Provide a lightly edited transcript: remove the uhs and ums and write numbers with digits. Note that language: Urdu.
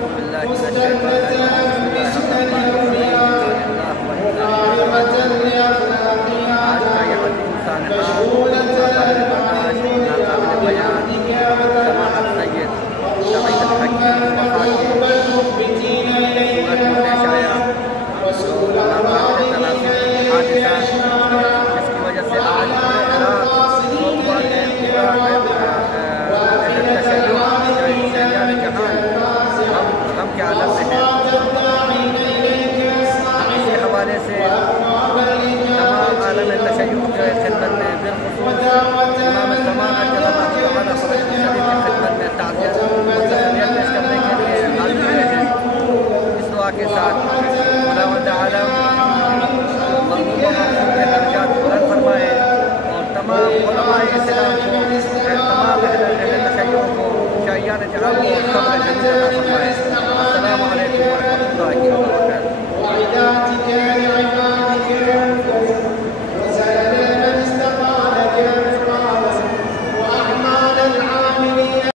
أعوذ بالله من الشيطان الرجيم. بسم الله الرحمن الرحيم. آج کا یہ عظیم سانحہ قابل برداشت ناقابل بیان سماحت سید سعید الحکیم صورت میں پیش آیا ناقابل تلافی حادثہ جس کی وجہ سے آج عراق ہم کے عالم میں ہیں. اسی حوالے سے تمام عالم تشیع کے خدمت میں بالخصوص امام زمان جلالہ تعالیٰ فرج شریف کی خدمت میں تعزیت پیش کرنے کے لیے حاضر ہوئے ہیں. اس دعا کے ساتھ خداوند عالم مرحوم کے درجات بلند فرمائے اور تمام علماء اسلام کو تمام اہل تشیع کو شیعان جہاں کو صبر جمیل عطا فرمائے. السلام علیکم ورحمۃ اللہ وبرکاتہ.